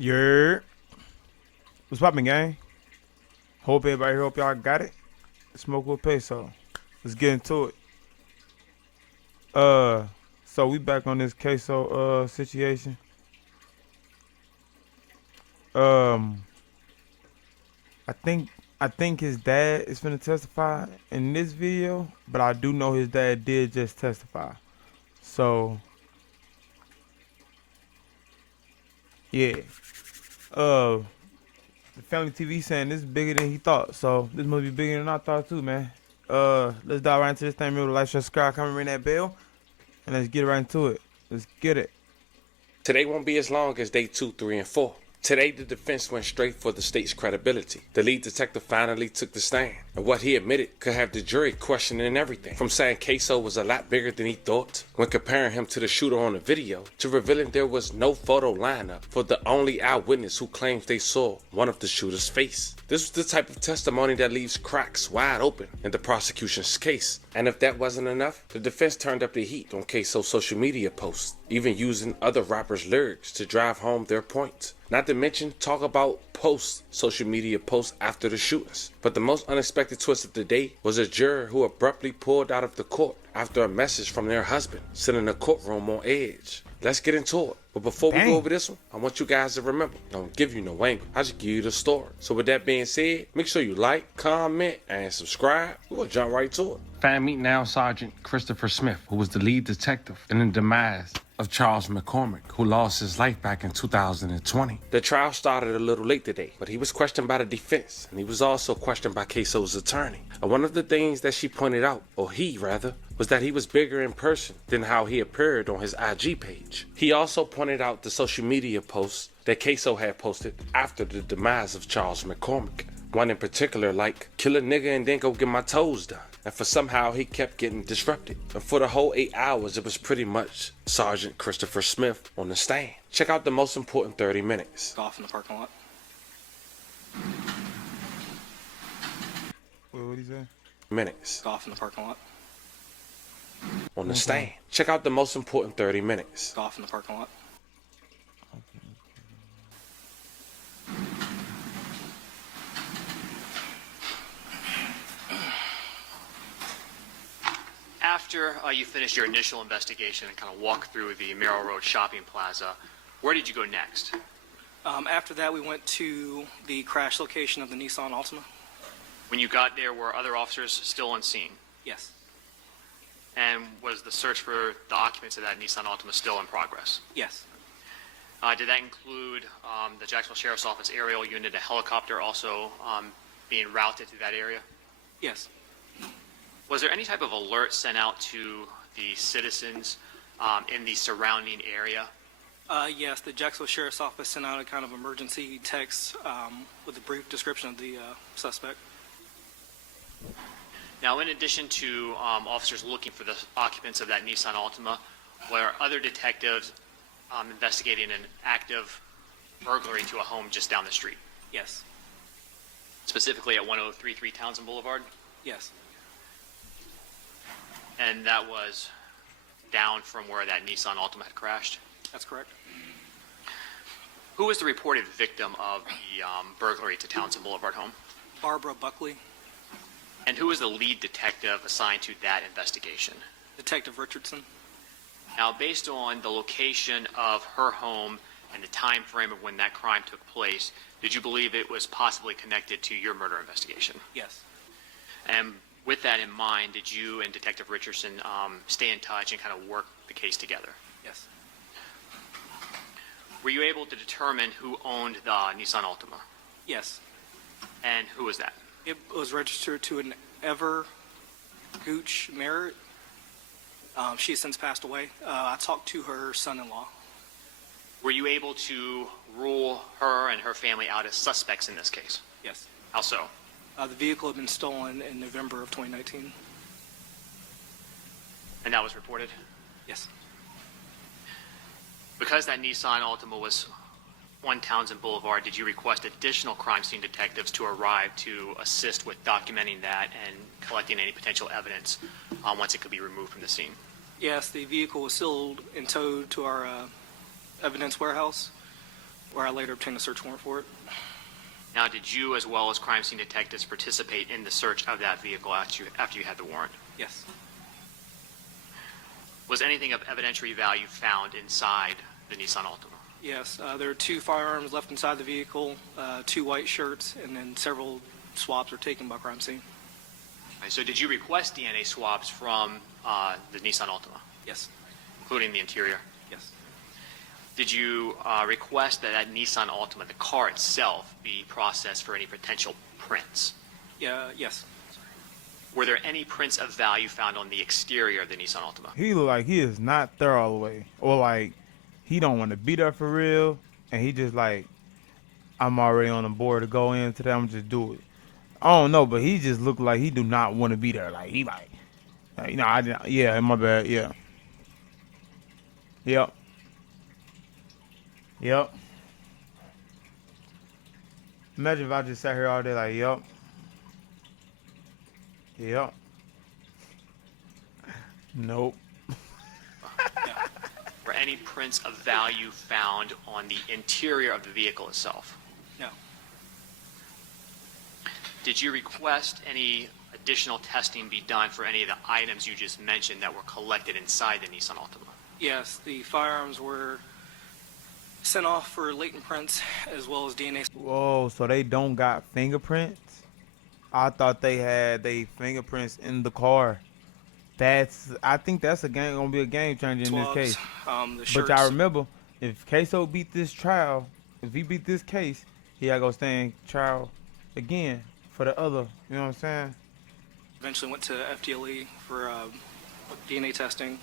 Yer. What's poppin', gang? Hope y'all got it. Smoke with peso. Let's get into it. Uh, so we back on this queso situation. Um, I think I think his dad is finna testify in this video, but I do know his dad did just testify. So yeah. The family TV saying this is bigger than he thought, so this must be bigger than I thought too, man. Let's dive right into this thing. Remember to like, share, subscribe, comment, ring that bell, and let's get right into it. Let's get it. Today won't be as long as day 2, 3, and 4. Today, the defense went straight for the state's credibility. The lead detective finally took the stand, and what he admitted could have the jury questioning everything. From saying Ksoo was a lot bigger than he thought, when comparing him to the shooter on the video, to revealing there was no photo lineup for the only eyewitness who claims they saw one of the shooter's face. This was the type of testimony that leaves cracks wide open in the prosecution's case. And if that wasn't enough, the defense turned up the heat on Ksoo's social media posts, even using other rappers' lyrics to drive home their point. Not to mention talk about social media posts after the shootings. But the most unexpected twist of the day was a juror who abruptly pulled out of the court after a message from their husband, sending the courtroom on edge. Let's get into it. But before we go over this one, I want you guys to remember, I don't give you no angle. I just give you the story. So with that being said, make sure you like, comment, and subscribe. We're going to jump right to it. Fan meet now Sergeant Christopher Smith, who was the lead detective in the demise of Charles McCormick, who lost his life back in 2020. The trial started a little late today, but he was questioned by the defense, and he was also questioned by Ksoo's attorney. And one of the things that she pointed out, or he rather, was that he was bigger in person than how he appeared on his IG page. He also pointed out the social media posts that Ksoo had posted after the demise of Charles McCormick. One in particular like, kill a nigga and then go get my toes done. And for somehow he kept getting disrupted. And for the whole 8 hours, it was pretty much Sergeant Christopher Smith on the stand. Check out the most important 30 minutes. Off in the parking lot. What'd he say? Minutes. Off in the parking lot. On the stand. Check out the most important 30 minutes. Off in the parking lot. After you finished your initial investigation and kind of walked through the Merrill Road shopping plaza, where did you go next? After that, we went to the crash location of the Nissan Altima. When you got there, were other officers still on scene? Yes. And was the search for the occupants of that Nissan Altima still in progress? Yes. Did that include the Jacksonville Sheriff's Office aerial unit, a helicopter also being routed through that area? Yes. Was there any type of alert sent out to the citizens in the surrounding area? Yes, the Jacksonville Sheriff's Office sent out a kind of emergency text with a brief description of the suspect. Now, in addition to officers looking for the occupants of that Nissan Altima, were other detectives investigating an active burglary to a home just down the street? Yes. Specifically at 1033 Townsend Boulevard? Yes. And that was down from where that Nissan Altima had crashed? That's correct. Who was the reported victim of the burglary to Townsend Boulevard home? Barbara Buckley. And who was the lead detective assigned to that investigation? Detective Richardson. Now, based on the location of her home and the time frame of when that crime took place, did you believe it was possibly connected to your murder investigation? Yes. And with that in mind, did you and Detective Richardson stay in touch and kind of work the case together? Yes. Were you able to determine who owned the Nissan Altima? Yes. And who was that? It was registered to an Ever Gooch Merritt. She has since passed away. I talked to her son-in-law. Were you able to rule her and her family out as suspects in this case? Yes. How so? The vehicle had been stolen in November of 2019. And that was reported? Yes. Because that Nissan Altima was on Townsend Boulevard, did you request additional crime scene detectives to arrive to assist with documenting that and collecting any potential evidence once it could be removed from the scene? Yes, the vehicle was sealed and towed to our evidence warehouse. where I later obtained a search warrant for it. Now, did you, as well as crime scene detectives, participate in the search of that vehicle after you had the warrant? Yes. Was anything of evidentiary value found inside the Nissan Altima? Yes, there are 2 firearms left inside the vehicle, 2 white shirts, and then several swabs were taken by crime scene. Right, so did you request DNA swabs from the Nissan Altima, Yes. including the interior? Yes. Did you request that that Nissan Altima, the car itself, be processed for any potential prints? Yeah. Yes. Were there any prints of value found on the exterior of the Nissan Altima? He look like he is not there all the way, or like he don't want to be there for real, and he just like, I'm already on the board to go into that. I'm just do it. I don't know, but he just looked like he do not want to be there. Like he like you know, I didn't. Yeah, my bad. Yeah. Yep. Yep. Imagine if I just sat here all day like, yep. Yep. Nope. Were any prints of value found on the interior of the vehicle itself? No. Did you request any additional testing be done for any of the items you just mentioned that were collected inside the Nissan Altima? Yes, the firearms were sent off for latent prints as well as DNA. Whoa, so they don't got fingerprints? I thought they had they fingerprints in the car. I think that's gonna be a game changer in this Swabs, case. the shirts. But I remember, if Ksoo beat this trial, if he beat this case, he gotta go stand trial again for the other. You know what I'm saying? Eventually went to FDLE for DNA testing,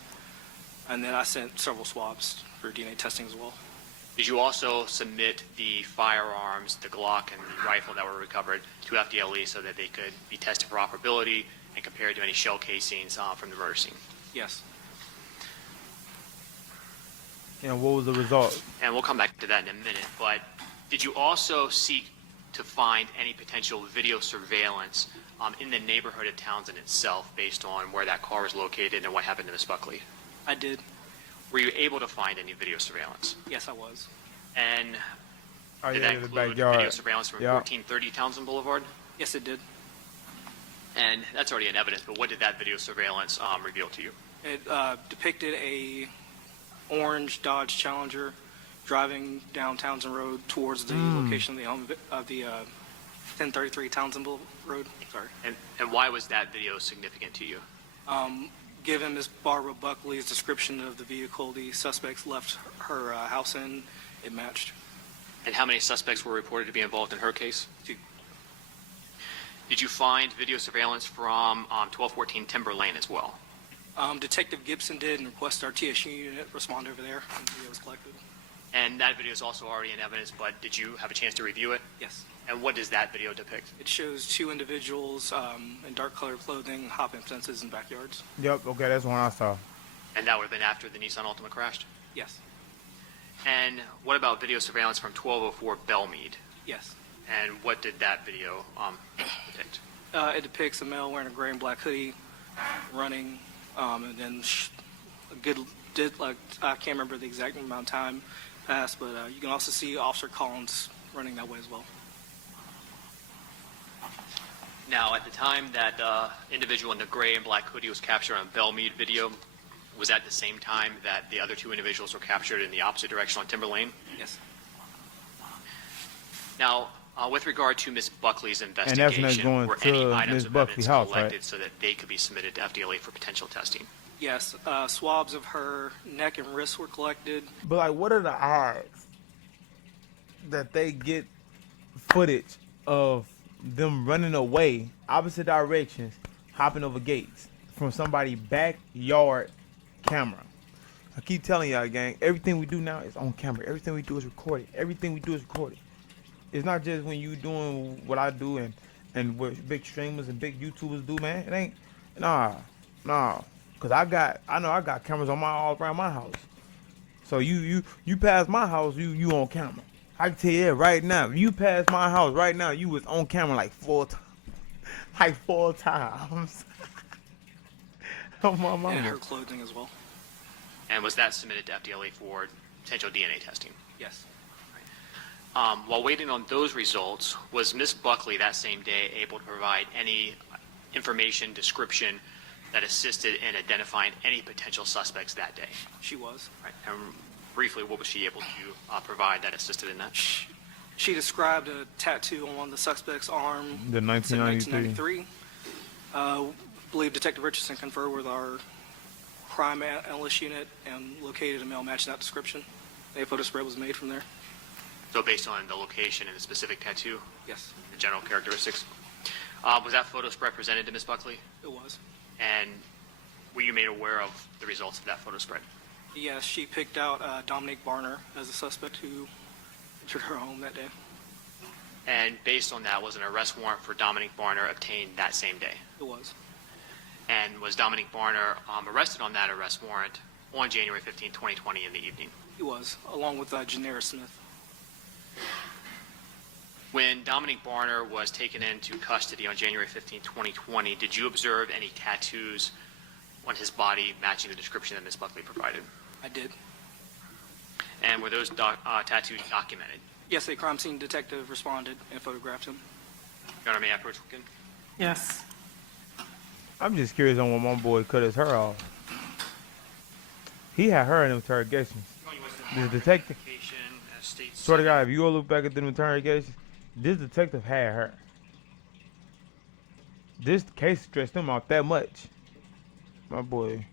and then I sent several swabs for DNA testing as well. Did you also submit the firearms, the Glock and the rifle that were recovered to FDLE so that they could be tested for operability and compared to any shell casings from the murder scene? Yes. And what was the result? And we'll come back to that in a minute, but did you also seek to find any potential video surveillance in the neighborhood of Townsend itself based on where that car was located and what happened to Miss Buckley? I did. Were you able to find any video surveillance? Yes, I was. And Oh, did yeah, that in the include backyard. video surveillance from Yeah. 1430 Townsend Boulevard? Yes, it did. And that's already in evidence, but what did that video surveillance reveal to you? It depicted a orange Dodge Challenger driving down Townsend Road towards the location of the home of the 1033 Townsend Road. Sorry. And why was that video significant to you? Given Ms. Barbara Buckley's description of the vehicle the suspects left her house in, it matched. And how many suspects were reported to be involved in her case? 2. Did you find video surveillance from 1214 Timber Lane as well? Detective Gibson did and requested our TSU unit respond over there when the video was collected. And that video is also already in evidence, but did you have a chance to review it? Yes. And what does that video depict? It shows 2 individuals in dark colored clothing hopping fences in backyards. Yep. Okay, that's one I saw. And that would have been after the Nissan Altima crashed? Yes. And what about video surveillance from 1204 Belmead? Yes. And what did that video depict? It depicts a male wearing a gray and black hoodie running, and then I can't remember the exact amount of time passed, but you can also see Officer Collins running that way as well. Now, at the time that individual in the gray and black hoodie was captured on Belmead video, was that the same time that the other 2 individuals were captured in the opposite direction on Timber Lane? Yes. Now, with regard to Ms. Buckley's that's when investigation, it's going were to any items Ms. of Buckley's evidence house, collected right? so that they could be submitted to FDLA for potential testing? Yes. Swabs of her neck and wrists were collected. But like, what are the odds that they get footage of them running away opposite directions, hopping over gates from somebody's backyard camera? I keep telling y'all, gang, everything we do now is on camera. Everything we do is recorded. Everything we do is recorded. It's not just when you doing what I do and what big streamers and big YouTubers do, man. It ain't, nah. Cause I know I got cameras on all around my house. So you pass my house, you on camera. I can tell you that right now. If you pass my house right now, you was on camera like 4 times. Like 4 times. Oh my mama. And her clothing as well. And was that submitted to FDLA for potential DNA testing? Yes. While waiting on those results, was Ms. Buckley that same day able to provide any information, description that assisted in identifying any potential suspects that day? She was. Right. And briefly, what was she able to provide that assisted in that? She described a tattoo on one of the suspect's arm. The Said 1993. 1993. Believe Detective Richardson conferred with our crime analyst unit and located a male matching that description. A photo spread was made from there. So based on the location and the specific tattoo, Yes, the general characteristics, was that photo spread presented to Ms. Buckley? it was. And were you made aware of the results of that photo spread? Yes, she picked out Dominique Barner as a suspect who entered her home that day. And based on that, was an arrest warrant for Dominique Barner obtained that same day? It was. And was Dominique Barner arrested on that arrest warrant on January 15, 2020 in the evening? He was, along with Janera Smith. When Dominique Barner was taken into custody on January 15, 2020, did you observe any tattoos on his body matching the description that Ms. Buckley provided? I did. And were those tattoos documented? Yes, a crime scene detective responded and photographed him. Your Honor, may I approach again? Yes. I'm just curious on when my boy cut his hair off. He had her in interrogations. The detective. Swear to God, if you go look back at the interrogations, this detective had her. This case stressed him out that much. My boy.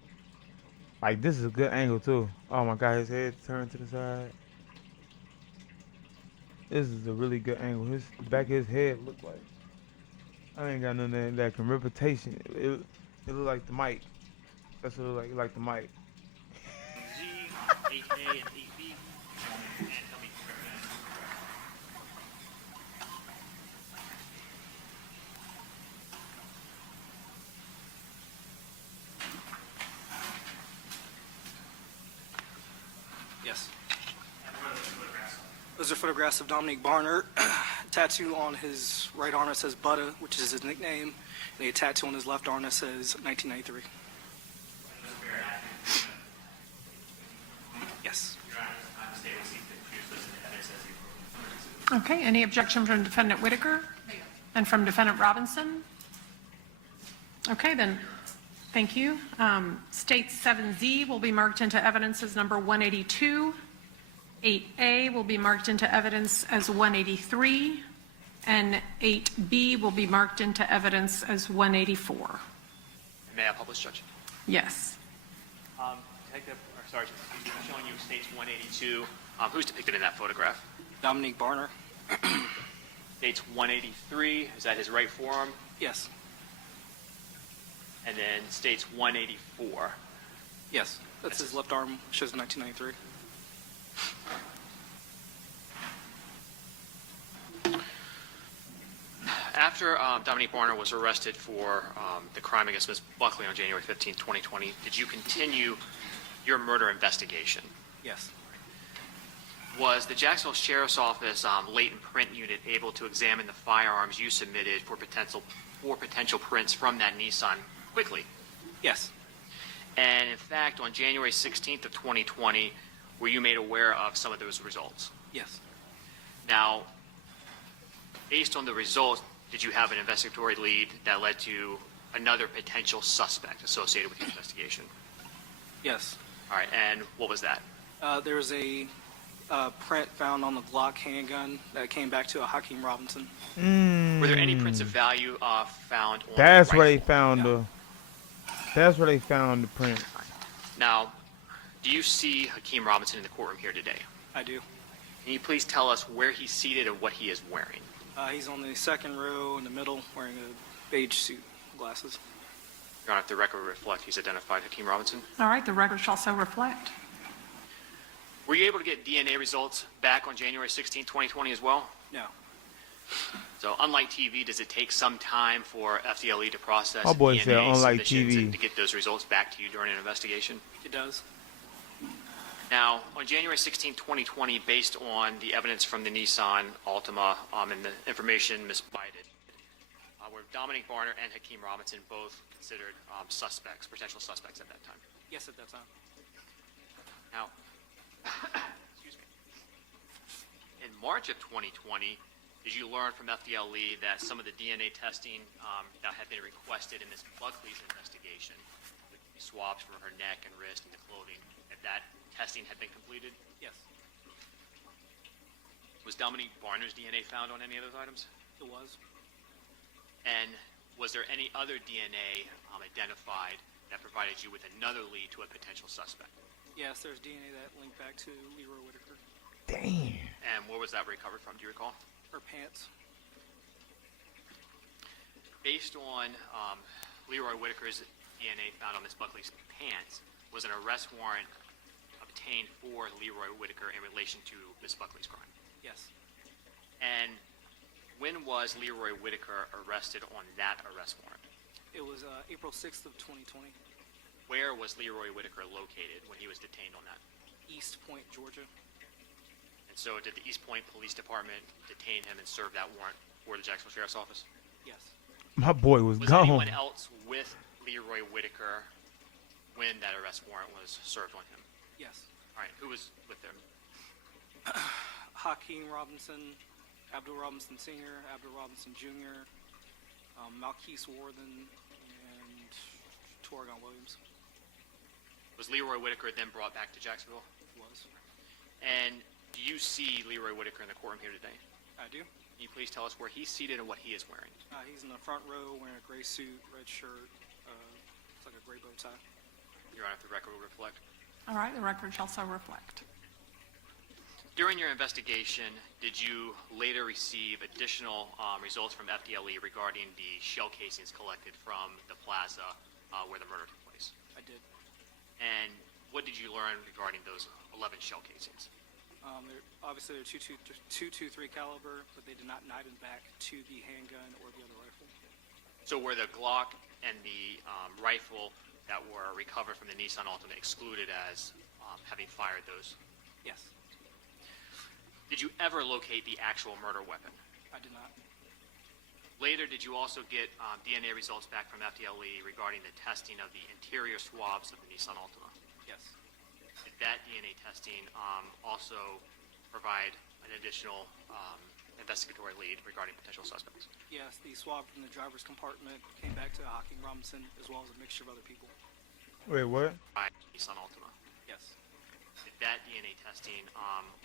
Like, this is a good angle, too. Oh, my God, his head turned to the side. This is a really good angle. The back of his head look like. I ain't got none of that reputation. It look like the mic. That's what it look like the mic. Z, 8A, and 8B. And tell me. Yes. Those are photographs of Dominique Barner. Tattoo on his right arm that says Butta, which is his nickname, and a tattoo on his left arm that says 1993. Yes. Okay, any objection from Defendant Whitaker and from Defendant Robinson? Okay, then, thank you. State 7Z will be marked into evidence as number 182. 8A will be marked into evidence as 183, and 8B will be marked into evidence as 184. May I publish, Judge? Yes. Detective, or Sergeant, excuse me, I'm showing you states 182. Who's depicted in that photograph? Dominique Barner. States 183, is that his right forearm? Yes. And then states 184. Yes. That's his left arm, shows 1993. After Dominique Barner was arrested for the crime against Ms. Buckley on January 15, 2020, did you continue your murder investigation? Yes. Was the Jacksonville Sheriff's Office latent print unit able to examine the firearms you submitted for potential prints from that Nissan quickly? Yes. And in fact, on January 16th of 2020, were you made aware of some of those results? Yes. Now, based on the results, did you have an investigatory lead that led to another potential suspect associated with the investigation? Yes. All right, and what was that? There was a print found on the Glock handgun that came back to a Hakeem Robinson. Were there any prints of value found on That's the where they rifle? found the. That's where they found the print. Now, do you see Hakeem Robinson in the courtroom here today? I do. Can you please tell us where he's seated and what he is wearing? He's on the second row in the middle, wearing a beige suit, glasses. Your Honor, if the record will reflect, he's identified Hakeem Robinson. All right, the record shall so reflect. Were you able to get DNA results back on January 16, 2020 as well? No. So unlike TV, does it take some time for FDLE to process My boy DNA said unlike submissions TV. and to get those results back to you during an investigation? It does. Now, on January 16, 2020, based on the evidence from the Nissan Altima and the information misprovided, were Dominique Barner and Hakeem Robinson both considered suspects, potential suspects at that time? Yes, at that time. Now, excuse me. In March of 2020, did you learn from FDLE that some of the DNA testing that had been requested in Ms. Buckley's investigation, the swabs for her neck and wrist and the clothing, if that testing had been completed? Yes, Was Dominique Barner's DNA found on any of those items? it was. And was there any other DNA identified that provided you with another lead to a potential suspect? Yes, there's DNA that linked back to Leroy Whitaker. Damn. And where was that recovered from? Do you recall? Her pants. Based on Leroy Whitaker's DNA found on Ms. Buckley's pants, was an arrest warrant obtained for Leroy Whitaker in relation to Ms. Buckley's crime? Yes. And when was Leroy Whitaker arrested on that arrest warrant? It was April 6th of 2020, Where was Leroy Whitaker located when he was detained on that? East Point, Georgia. And so did the East Point Police Department detain him and serve that warrant for the Jacksonville Sheriff's Office? Yes. My boy was Was gone. anyone else with Leroy Whitaker when that arrest warrant was served on him? Yes. All right, who was with them? Hakeem Robinson, Abdul Robinson Sr., Abdul Robinson Jr., Malquise Worthen, and Torgon Williams Was Leroy Whitaker then brought back to Jacksonville? was. And do you see Leroy Whitaker in the courtroom here today? I do. Can you please tell us where he's seated and what he is wearing? He's in the front row wearing a gray suit, red shirt, looks like a gray bow tie. Your Honor, if the record will reflect. All right, the record shall so reflect. During your investigation, did you later receive additional results from FDLE regarding the shell casings collected from the plaza where the murder took place? I did. And what did you learn regarding those 11 shell casings? Obviously, they're 223 caliber, but they did not knife them back to the handgun or the other rifle. So were the Glock and the rifle that were recovered from the Nissan Altima excluded as having fired those? Yes. Did you ever locate the actual murder weapon? I did not. Later, did you also get DNA results back from FDLE regarding the testing of the interior swabs of the Nissan Altima? Yes. Did that DNA testing also provide an additional investigatory lead regarding potential suspects? Yes, the swab from the driver's compartment came back to Hakeem Robinson, as well as a mixture of other people. Wait, what? By Nissan Altima. Yes. Did that DNA testing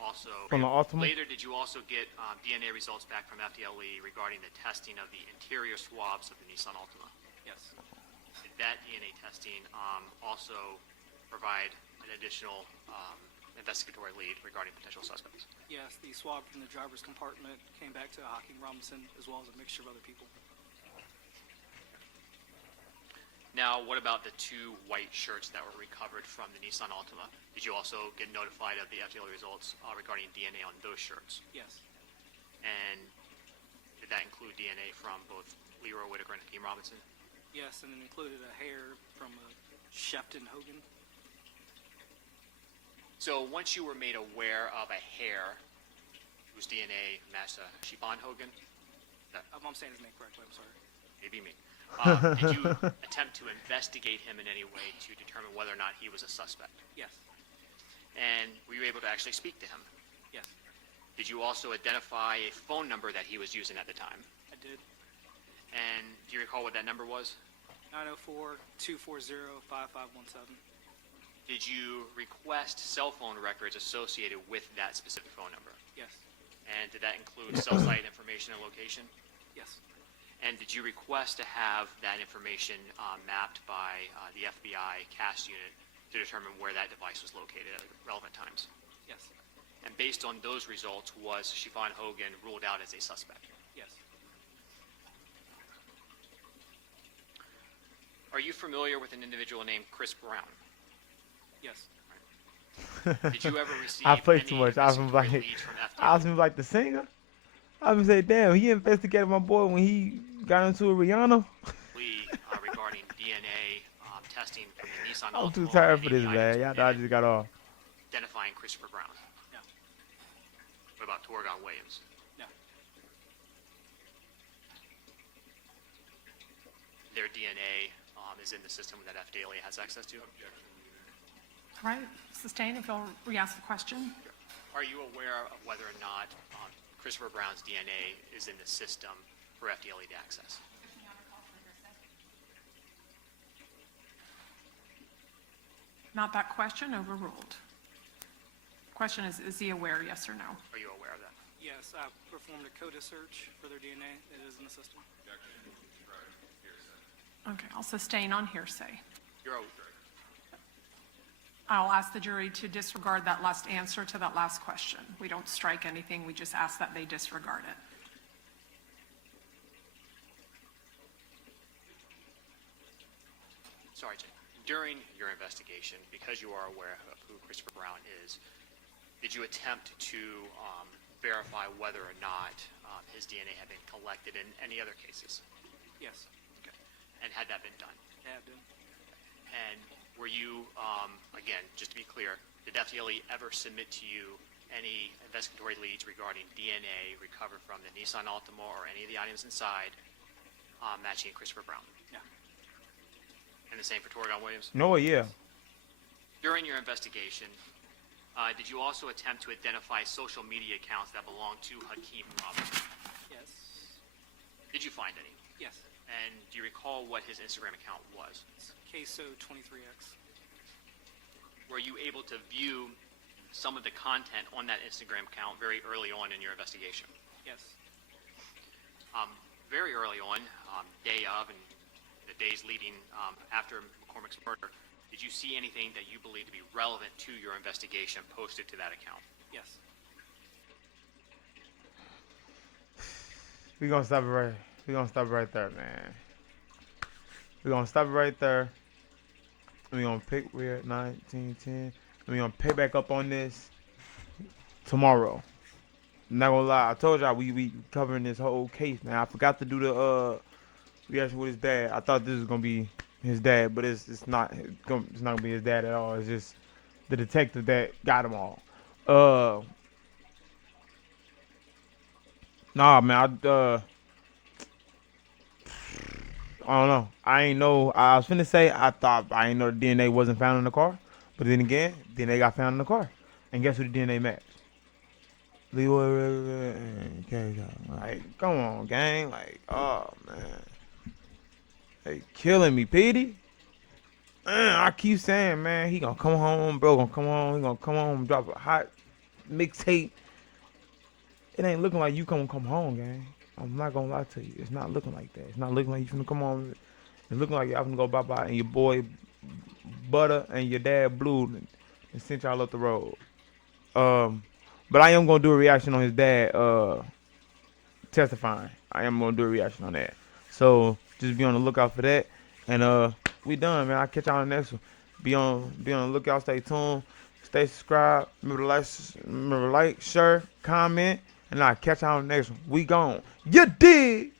also... From the Altima? Later, did you also get DNA results back from FDLE regarding the testing of the interior swabs of the Nissan Altima? Yes. Did that DNA testing also provide an additional investigatory lead regarding potential suspects? Yes, the swab from the driver's compartment came back to Hakeem Robinson, as well as a mixture of other people. Now, what about the two white shirts that were recovered from the Nissan Altima? Did you also get notified of the FDLE results regarding DNA on those shirts? Yes. And did that include DNA from both Leroy Whitaker and Hakeem Robinson? Yes, and it included a hair from Shefton Hogan. So once you were made aware of a hair whose DNA matched Siobhan Hogan, I'm saying his name correctly, I'm sorry. maybe me, did you attempt to investigate him in any way to determine whether or not he was a suspect? Yes. And were you able to actually speak to him? Yes, Did you also identify a phone number that he was using at the time? I did. And do you recall what that number was? 904-240-5517. Did you request cell phone records associated with that specific phone number? Yes. And did that include cell site information and location? Yes. And did you request to have that information mapped by the FBI CAS unit to determine where that device was located at relevant times? Yes. And based on those results, was Siobhan Hogan ruled out as a suspect? Yes. Are you familiar with an individual named Chris Brown? Yes. Did you ever receive I play any too much. I was investigatory like, leads from I was FDLE like the singer. I was say, damn, he investigated my boy when he got into a Rihanna. regarding DNA testing from the Nissan I'm too Altima tired and for this, any man. items Y'all within know I it just got off. identifying Christopher Brown? No. What about Torgon Williams? No. Their DNA is in the system that FDLE has access to. All right, sustain if you'll re-ask the question. Are you aware of whether or not Christopher Brown's DNA is in the system for FDLE to access? Not that question, overruled. Question is he aware, yes or no? Are you aware of that? Yes, I performed a CODA search for their DNA. It is in the system. Okay, I'll sustain on hearsay. You're I'll ask the jury to disregard that last answer to that last question. We don't strike anything, we just ask that they disregard it. Sorry, Jay. During your investigation, because you are aware of who Christopher Brown is, did you attempt to verify whether or not his DNA had been collected in any other cases? Yes, Okay. And had that been done? I have been. And were you, again, just to be clear, did FDLE ever submit to you any investigatory leads regarding DNA recovered from the Nissan Altima or any of the items inside matching Christopher Brown? No. And the same for Torgon Williams? No, yeah. During your investigation, did you also attempt to identify social media accounts that belonged to Hakeem Robinson? Yes. Did you find any? Yes. And do you recall what his Instagram account was? It's Ksoo 23X. Were you able to view some of the content on that Instagram account very early on in your investigation? Yes. Very early on, day of and the days leading after McCormick's murder, did you see anything that you believe to be relevant to your investigation posted to that account? Yes. We're gonna stop it right there, man. We're gonna stop it right there. We're gonna we're at 19, 10. We're gonna pick back up on this tomorrow. Not gonna lie, I told y'all we covering this whole case, man. I forgot to do the reaction with his dad. I thought this was gonna be his dad, but it's not. It's not gonna be his dad at all. It's just the detective that got them all. Nah, man. I don't know. I ain't know. I was finna say I ain't know the DNA wasn't found in the car, but then again, DNA got found in the car, and guess who the DNA matched? Leroy. Like, come on, gang. Like, oh man, they killing me, Petey. Man, I keep saying, man, he gonna come home, bro. Gonna come home. He gonna come home, drop a hot mixtape. It ain't looking like you come home, gang. I'm not gonna lie to you. It's not looking like that. It's not looking like you finna come home. It's looking like y'all finna go bye-bye and your boy Butter and your dad Blue and sent y'all up the road. But I am gonna do a reaction on his dad testifying. I am gonna do a reaction on that. So just be on the lookout for that. And we done, man. I'll catch y'all on the next one. Be on the lookout, stay tuned, stay subscribed. Remember to like, share, comment, and I'll catch y'all on the next one. We gone. You dig?